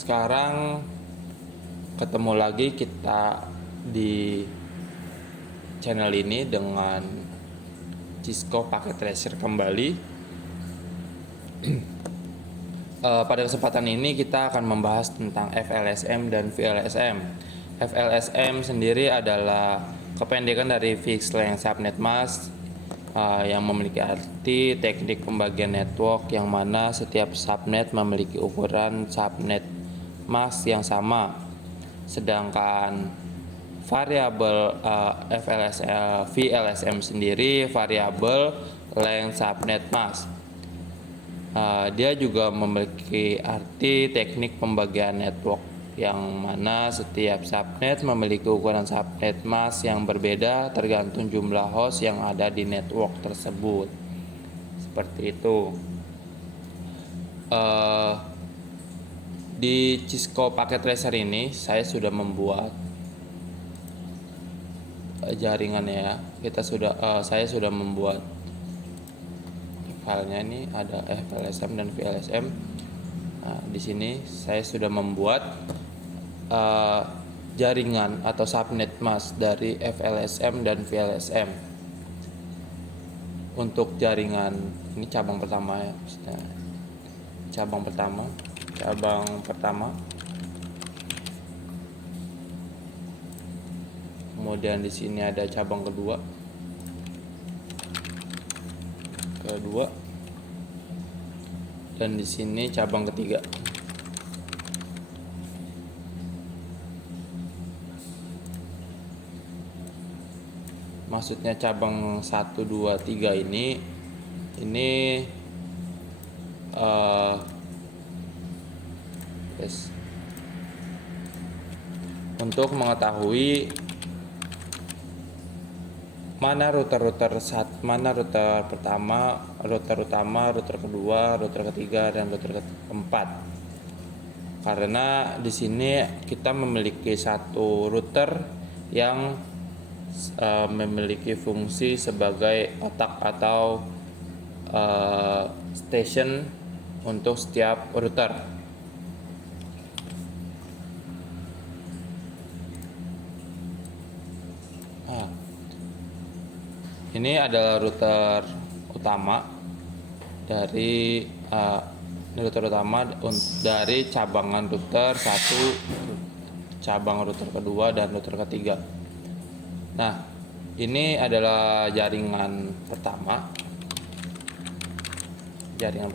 Sekarang ketemu lagi kita di channel ini dengan Cisco Packet Tracer kembali. Pada kesempatan ini kita akan membahas tentang FLSM dan VLSM. FLSM sendiri adalah kependekan dari Fixed Length Subnet Mask, yang memiliki arti teknik pembagian network yang mana setiap subnet memiliki ukuran subnet mask yang sama. Sedangkan variabel VLSM sendiri variabel length subnet mask. Dia juga memiliki arti teknik pembagian network yang mana setiap subnet memiliki ukuran subnet mask yang berbeda tergantung jumlah host yang ada di network tersebut. Seperti itu. Di Cisco Packet Tracer ini saya sudah membuat jaringannya ya. Saya sudah membuat filenya, ini ada FLSM dan VLSM. Nah, di sini saya sudah membuat jaringan atau subnet mask dari FLSM dan VLSM. Untuk jaringan ini cabang pertama ya, maksudnya cabang pertama. Kemudian di sini ada cabang kedua, dan di sini cabang ketiga. Maksudnya cabang 1, 2, 3 ini untuk mengetahui mana router pertama, router utama, router kedua, router ketiga, dan router keempat. Karena di sini kita memiliki satu router yang memiliki fungsi sebagai otak atau station untuk setiap router. Ini router utama dari cabangan router 1, cabang router kedua, dan router ketiga. Nah, ini adalah jaringan pertama. Jaringan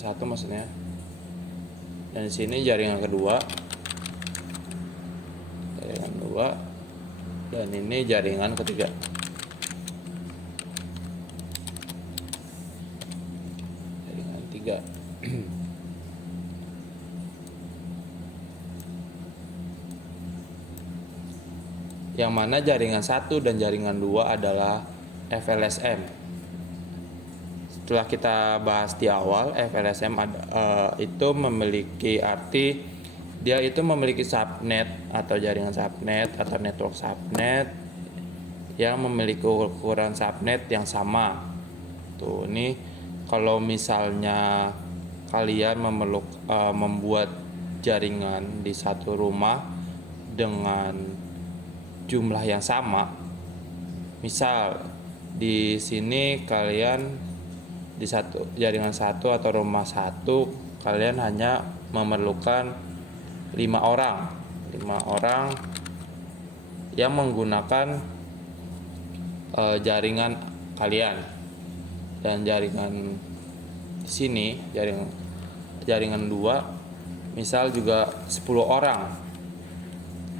satu maksudnya. Dan di sini jaringan kedua, dan ini jaringan ketiga. Jaringan 3. Yang mana jaringan 1 dan jaringan 2 adalah FLSM. Setelah kita bahas di awal, FLSM itu memiliki arti, dia itu memiliki subnet atau jaringan subnet atau network subnet yang memiliki ukuran subnet yang sama. Tuh, ini kalau misalnya kalian membuat jaringan di satu rumah dengan jumlah yang sama, misal di sini kalian di jaringan 1 atau rumah 1 kalian hanya memerlukan 5 orang yang menggunakan jaringan kalian, dan jaringan di sini jaringan 2 misal juga 10 orang.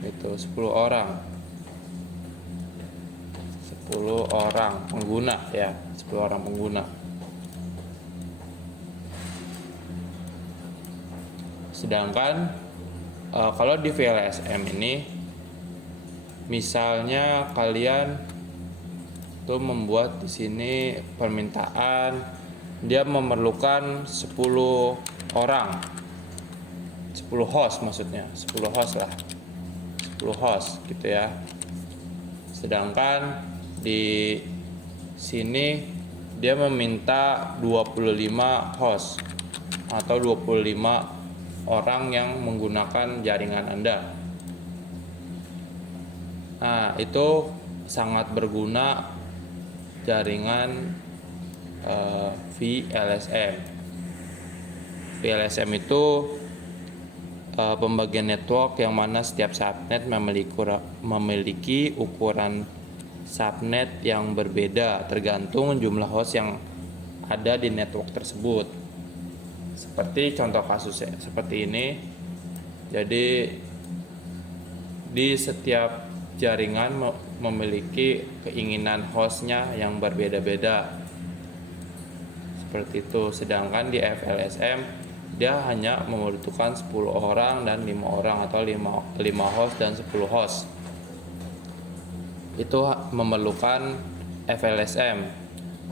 Itu 10 orang pengguna ya, 10 orang pengguna. Sedangkan kalau di VLSM ini, misalnya kalian tuh membuat di sini permintaan, dia memerlukan 10 orang, 10 host maksudnya, 10 host gitu ya. Sedangkan di sini dia meminta 25 host atau 25 orang yang menggunakan jaringan Anda. Nah, itu sangat berguna jaringan VLSM. VLSM itu pembagian network yang mana setiap subnet memiliki ukuran subnet yang berbeda tergantung jumlah host yang ada di network tersebut. Seperti contoh kasusnya seperti ini. Jadi di setiap jaringan memiliki keinginan hostnya yang berbeda-beda seperti itu. Sedangkan di FLSM dia hanya membutuhkan 10 orang dan 5 orang atau 5 host dan 10 host. Itu memerlukan FLSM.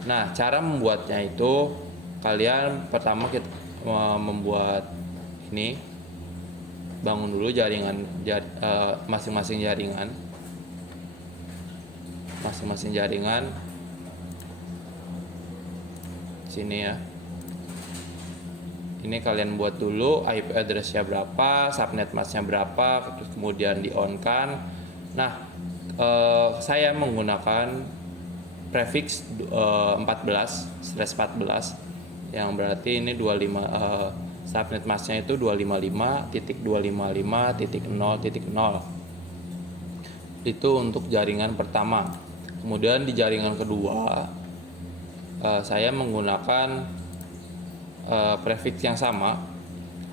Nah, cara membuatnya itu kalian pertama kita membuat ini, bangun dulu jaringan masing-masing jaringan sini ya. Ini kalian buat dulu IP address-nya berapa, subnet masknya berapa, kemudian di on kan. Nah, saya menggunakan prefix 14/14 yang berarti ini 25 subnet masknya itu 255.255.0.0. Itu untuk jaringan pertama. Kemudian di jaringan kedua saya menggunakan prefix yang sama,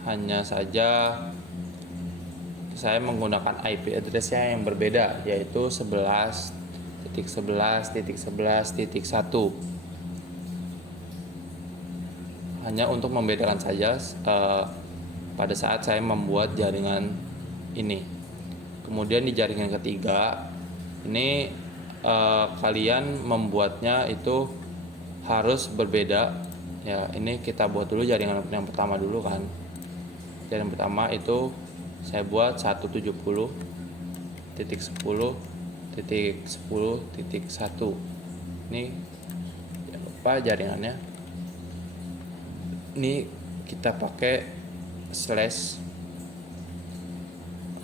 hanya saja saya menggunakan IP address-nya yang berbeda, yaitu 11.11.11.1. Hanya untuk membedakan saja pada saat saya membuat jaringan ini. Kemudian di jaringan ketiga ini kalian membuatnya itu harus berbeda ya. Ini kita buat dulu jaringan yang pertama dulu kan. Jaringan pertama itu saya buat 170.10.10.1. Ini jangan lupa jaringannya. Ini kita pakai slash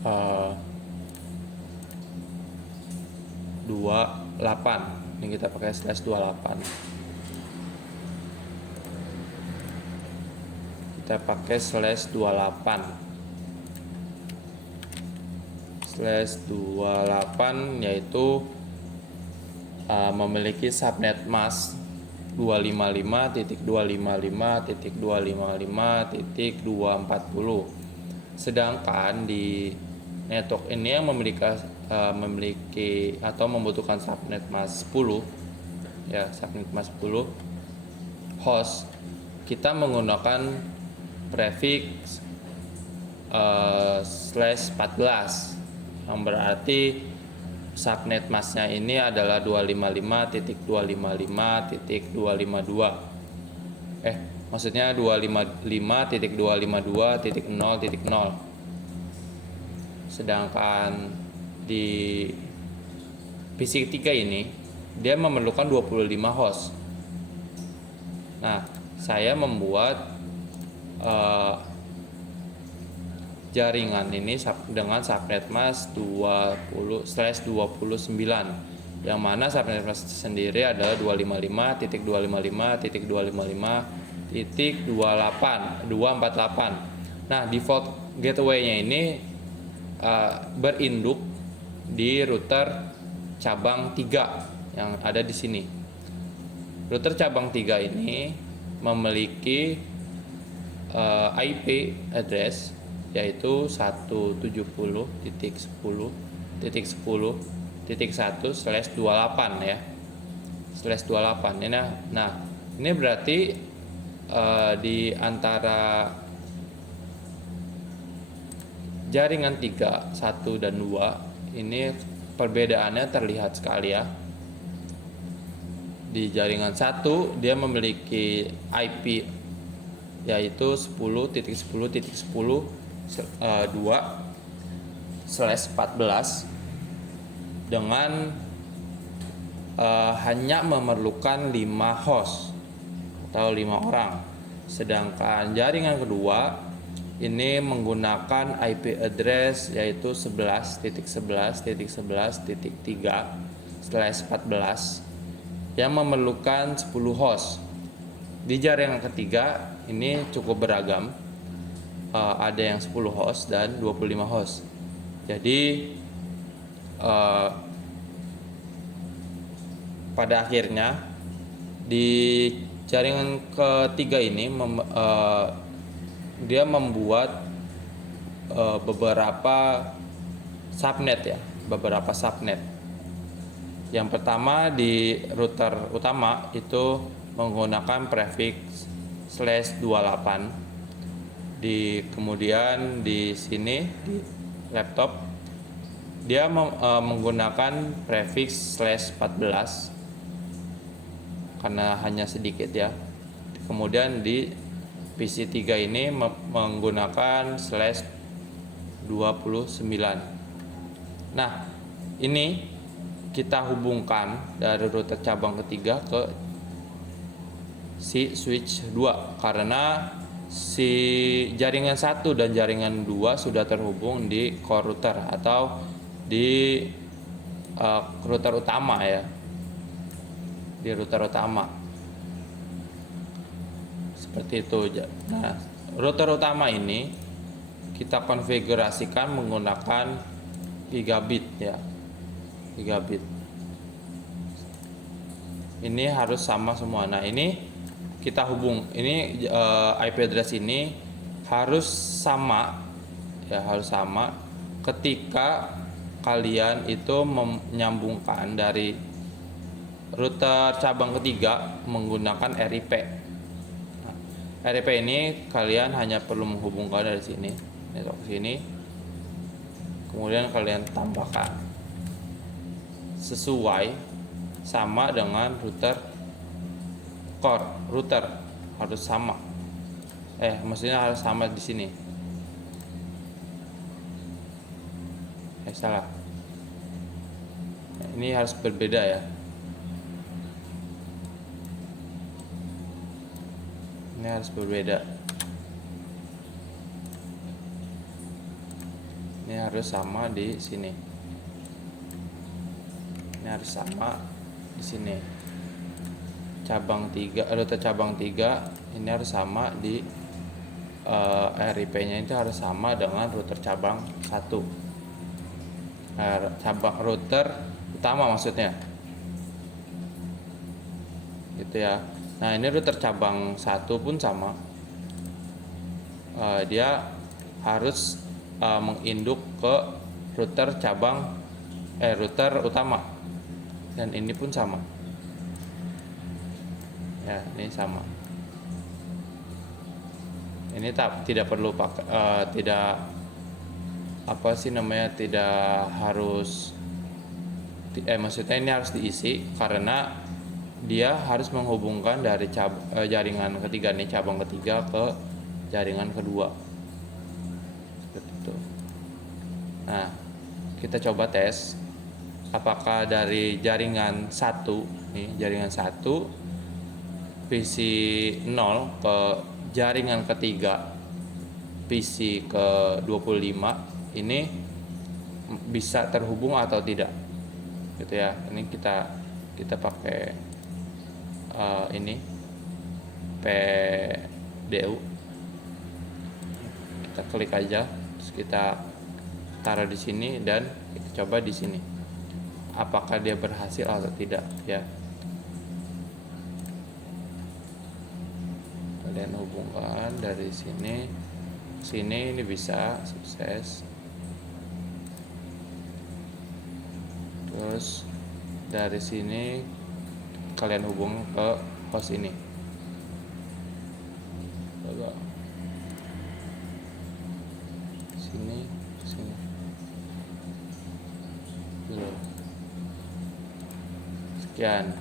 28. Ini kita pakai slash 28. Kita pakai slash 28 yaitu memiliki subnet mask 255.255.255.240. Sedangkan di network ini yang memiliki atau membutuhkan subnet mask 10 ya, subnet mask 10 host, kita menggunakan prefix slash 14 yang berarti subnet masknya ini adalah 255.255.252. Maksudnya 255.252.0.0. Sedangkan di PC ketiga ini dia memerlukan 25 host. Nah, saya membuat jaringan ini dengan subnet mask 20/29 yang mana subnet mask sendiri adalah 255.255.248. Nah, default gateway-nya ini berinduk di router cabang 3 yang ada di sini. Router cabang 3 ini memiliki IP address yaitu 170.10.10.1/28 ya. /28 ini. Nah, ini berarti di antara jaringan 3, 1 dan 2 ini perbedaannya terlihat sekali ya. Di jaringan 1 dia memiliki IP yaitu 10.10.10/2/14 dengan hanya memerlukan 5 host atau 5 orang. Sedangkan jaringan kedua ini menggunakan IP address yaitu 11.11.11.3/14 yang memerlukan 10 host. Di jaringan ketiga ini cukup beragam, ada yang 10 host dan 25 host. Jadi pada akhirnya di jaringan ketiga ini dia membuat beberapa subnet ya, beberapa subnet. Yang pertama di router utama itu menggunakan prefix /28. Kemudian di sini di laptop dia menggunakan prefix /14 karena hanya sedikit ya. Kemudian di PC 3 ini menggunakan /29. Nah, ini kita hubungkan dari router cabang ketiga ke si switch 2 karena si jaringan 1 dan jaringan 2 sudah terhubung di core router atau di router utama ya, di router utama seperti itu. Nah, router utama ini kita konfigurasikan menggunakan gigabit ya, gigabit. Ini harus sama semua. Nah, ini kita hubung, ini IP address ini harus sama ya, harus sama ketika kalian itu menyambungkan dari router cabang ketiga menggunakan RIP. Nah, RIP ini kalian hanya perlu menghubungkan dari sini ke sini, kemudian kalian tambahkan sesuai sama dengan router core router, harus sama. Maksudnya harus sama di sini. Salah. Nah, ini harus berbeda ya. Ini harus berbeda. Ini harus sama di sini. Ini harus sama di sini. Cabang 3, router cabang 3 ini harus sama di RIP-nya itu harus sama dengan router cabang 1. Cabang router utama maksudnya. Gitu ya. Nah, ini router cabang 1 pun sama. Dia harus menginduk ke router cabang router utama. Dan ini pun sama. Ya, ini sama. Ini tidak perlu pakai tidak apa sih namanya, tidak harus maksudnya ini harus diisi karena dia harus menghubungkan dari jaringan ketiga nih, cabang ketiga ke jaringan kedua. Seperti itu. Nah, kita coba tes apakah dari jaringan 1 nih, jaringan 1 PC 0 ke jaringan ketiga PC ke 25 ini bisa terhubung atau tidak, gitu ya. Ini kita pakai ini PDU, kita klik aja, terus kita taruh di sini dan kita coba di sini apakah dia berhasil atau tidak ya. Kalian hubungkan dari sini ini bisa sukses. Terus dari sini kalian hubung ke host ini. Coba sini dulu. Sekian.